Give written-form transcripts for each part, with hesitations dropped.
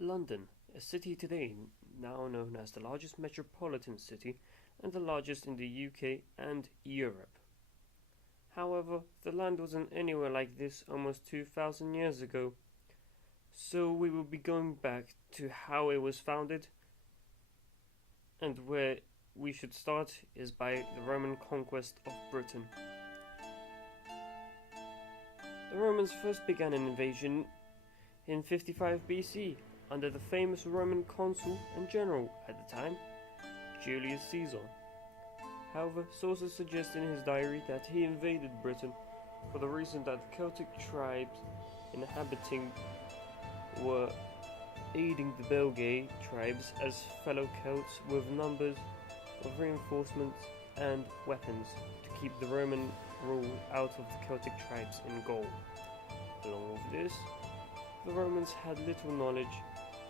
London, a city today now known as the largest metropolitan city and the largest in the UK and Europe. However, the land wasn't anywhere like this almost 2000 years ago, so we will be going back to how it was founded, and where we should start is by the Roman conquest of Britain. The Romans first began an invasion in 55 BC under the famous Roman consul and general at the time, Julius Caesar. However, sources suggest in his diary that he invaded Britain for the reason that the Celtic tribes inhabiting were aiding the Belgae tribes as fellow Celts with numbers of reinforcements and weapons to keep the Roman rule out of the Celtic tribes in Gaul. Along with this, the Romans had little knowledge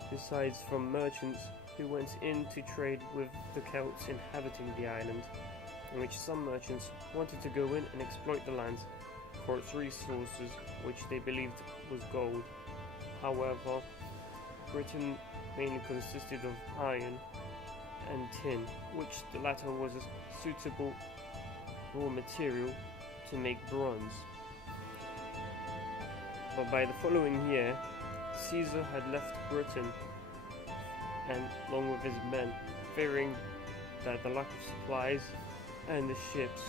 besides from merchants who went in to trade with the Celts inhabiting the island, in which some merchants wanted to go in and exploit the land for its resources, which they believed was gold. However, Britain mainly consisted of iron and tin, which the latter was a suitable raw material to make bronze. But by the following year, Caesar had left Britain, and along with his men, fearing that the lack of supplies and the ships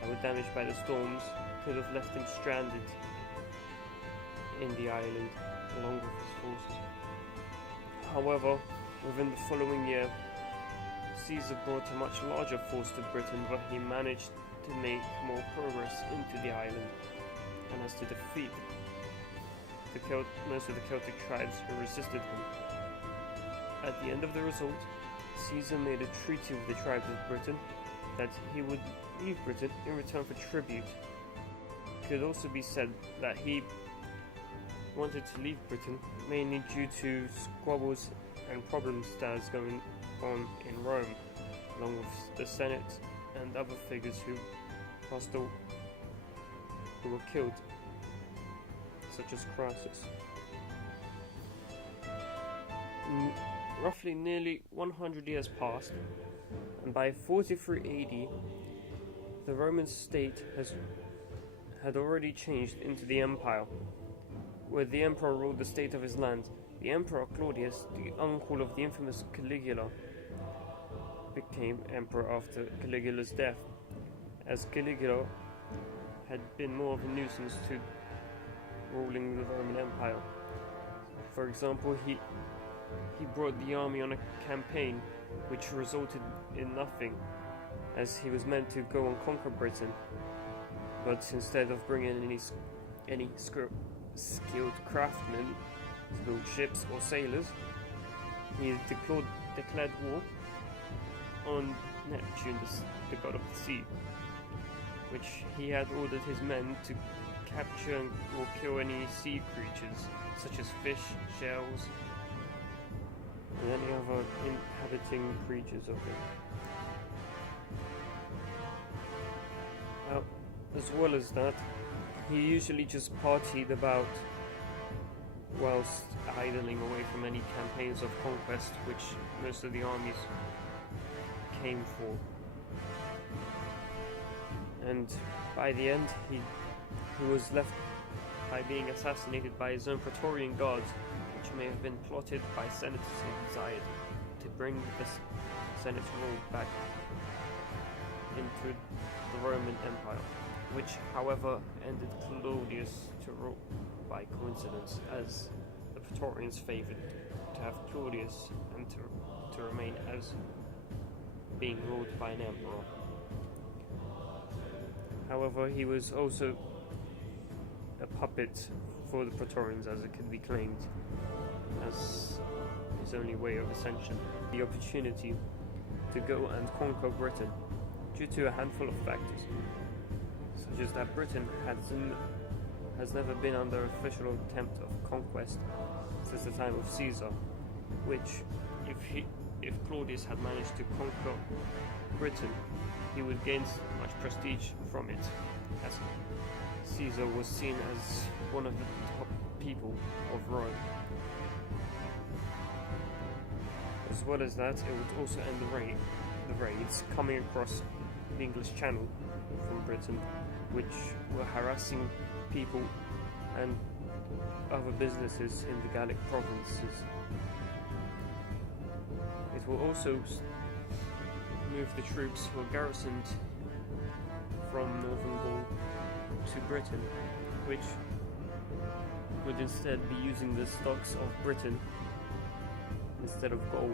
that were damaged by the storms could have left him stranded in the island along with his forces. However, within the following year, Caesar brought a much larger force to Britain, where he managed to make more progress into the island and as to defeat most of the Celtic tribes who resisted him. At the end of the result, Caesar made a treaty with the tribes of Britain that he would leave Britain in return for tribute. It could also be said that he wanted to leave Britain mainly due to squabbles and problems that was going on in Rome, along with the Senate and other figures who were killed, such as Crassus. Roughly nearly 100 years passed, and by 43 AD, the Roman state had already changed into the empire, where the emperor ruled the state of his land. The emperor Claudius, the uncle of the infamous Caligula, became emperor after Caligula's death, as Caligula had been more of a nuisance to ruling the Roman Empire. For example, he brought the army on a campaign which resulted in nothing, as he was meant to go and conquer Britain, but instead of bringing any skilled craftsmen to build ships or sailors, he declared war on Neptune, the god of the sea, which he had ordered his men to capture or kill any sea creatures, such as fish, shells, and any other inhabiting creatures of it. Now, as well as that, he usually just partied about whilst idling away from any campaigns of conquest which most of the armies came for. And by the end, he was left by being assassinated by his own Praetorian guards, which may have been plotted by senators who desired to bring the Senate rule back into the Roman Empire, which, however, ended Claudius to rule by coincidence, as the Praetorians favoured to have Claudius and to remain as being ruled by an emperor. However, he was also a puppet for the Praetorians, as it could be claimed, as his only way of ascension. The opportunity to go and conquer Britain due to a handful of factors, such as that Britain has never been under official attempt of conquest since the time of Caesar, which, if Claudius had managed to conquer Britain, he would gain much prestige from it, as Caesar was seen as one of the top people of Rome. As well as that, it would also end the raids coming across the English Channel from Britain, which were harassing people and other businesses in the Gallic provinces. It will also move the troops who are garrisoned from Northern Gaul to Britain, which would instead be using the stocks of Britain instead of Gaul.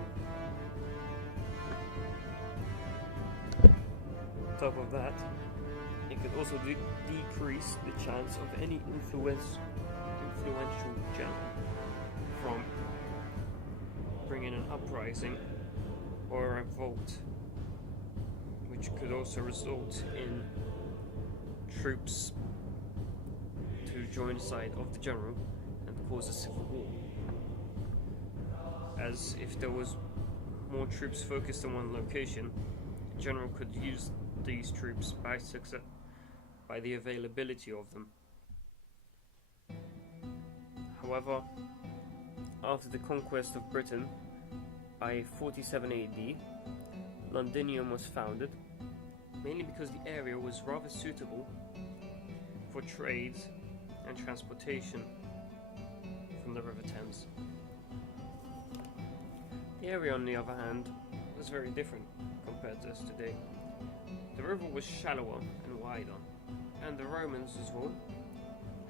On top of that, it could also decrease the chance of any influential general from bringing an uprising or a revolt, which could also result in troops to join the side of the general and cause a civil war. As if there was more troops focused on one location, the general could use these troops by the availability of them. However, after the conquest of Britain by 47 AD, Londinium was founded, mainly because the area was rather suitable for trade and transportation from the River Thames. The area, on the other hand, was very different compared to us today. The river was shallower and wider, and the Romans as well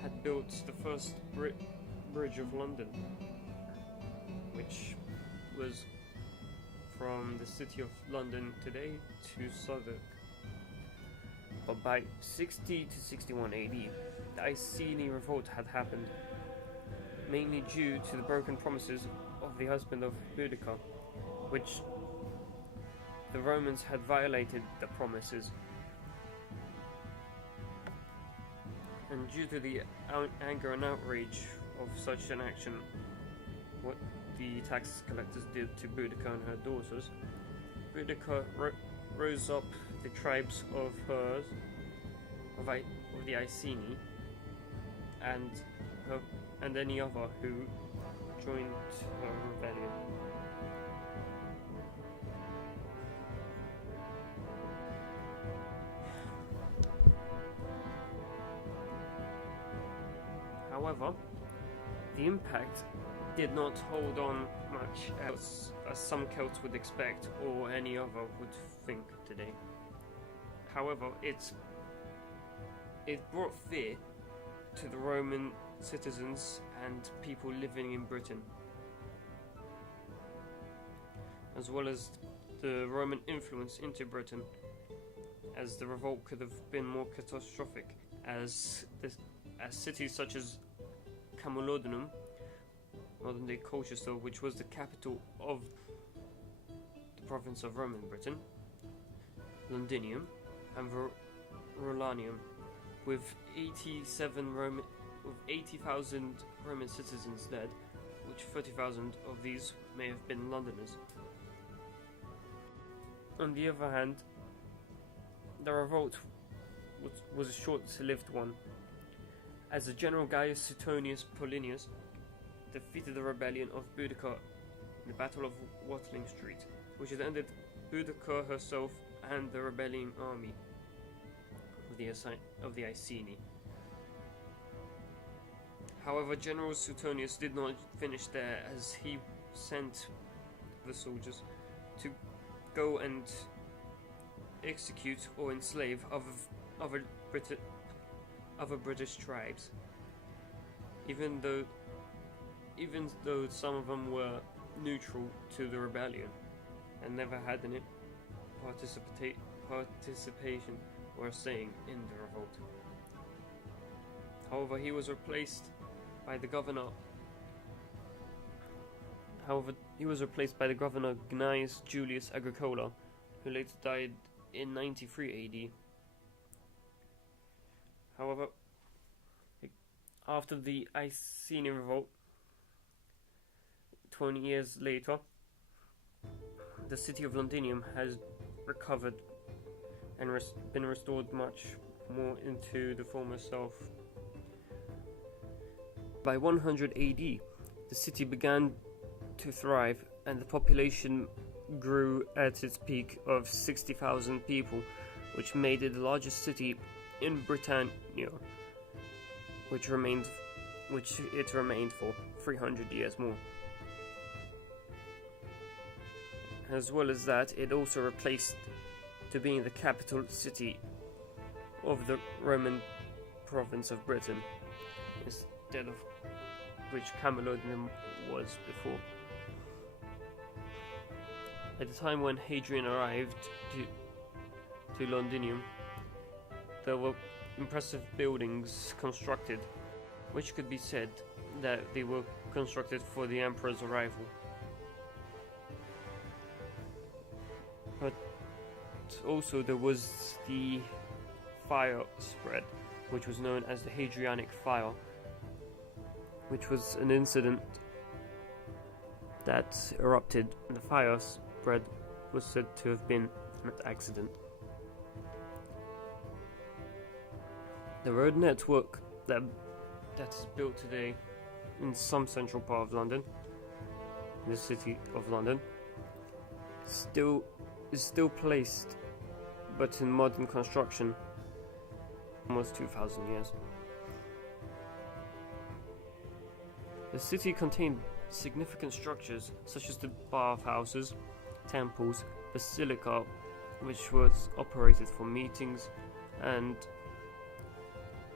had built the first bridge of London, which was from the city of London today to Southwark. But by 60 to 61 AD, the Iceni revolt had happened, mainly due to the broken promises of the husband of Boudicca, which the Romans had violated the promises. And due to the anger and outrage of such an action, what the tax collectors did to Boudicca and her daughters, Boudicca rose up the tribes of the Iceni and any other who joined her rebellion. However, the impact did not hold on much as some Celts would expect or any other would think today. However, it brought fear to the Roman citizens and people living in Britain, as well as the Roman influence into Britain, as the revolt could have been more catastrophic, as cities such as Camulodunum, modern-day Colchester, which was the capital of the province of Roman Britain, Londinium, and Verulamium, with 80,000 Roman citizens dead, which 30,000 of these may have been Londoners. On the other hand, the revolt was a short-lived one, as the general Gaius Suetonius Paullinus defeated the rebellion of Boudicca in the Battle of Watling Street, which had ended Boudicca herself and the rebelling army of the Iceni. However, General Suetonius did not finish there, as he sent the soldiers to go and execute or enslave other British tribes, even though some of them were neutral to the rebellion and never had any participation or saying in the revolt. However, he was replaced by the governor Gnaeus Julius Agricola, who later died in 93 AD. However, after the Iceni revolt, 20 years later, the city of Londinium has recovered and been restored much more into the former self. By 100 AD, the city began to thrive and the population grew at its peak of 60,000 people, which made it the largest city in Britannia, which it remained for 300 years more. As well as that, it also replaced to being the capital city of the Roman province of Britain, instead of which Camalodunum was before. At the time when Hadrian arrived to Londinium, there were impressive buildings constructed, which could be said that they were constructed for the emperor's arrival. But also there was the fire spread, which was known as the Hadrianic Fire, which was an incident that erupted, and the fire spread was said to have been an accident. The road network that is built today in some central part of London, in the city of London, is still placed, but in modern construction, almost 2,000 years. The city contained significant structures such as the bathhouses, temples, basilica, which was operated for meetings and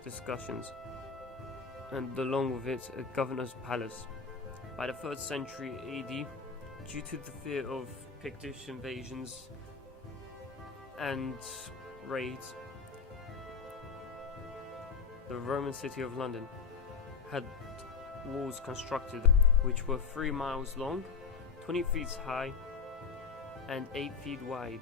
discussions, and along with it a governor's palace. By the 3rd century AD, due to the fear of Pictish invasions and raids, the Roman city of London had walls constructed which were 3 miles long, 20 feet high, and 8 feet wide,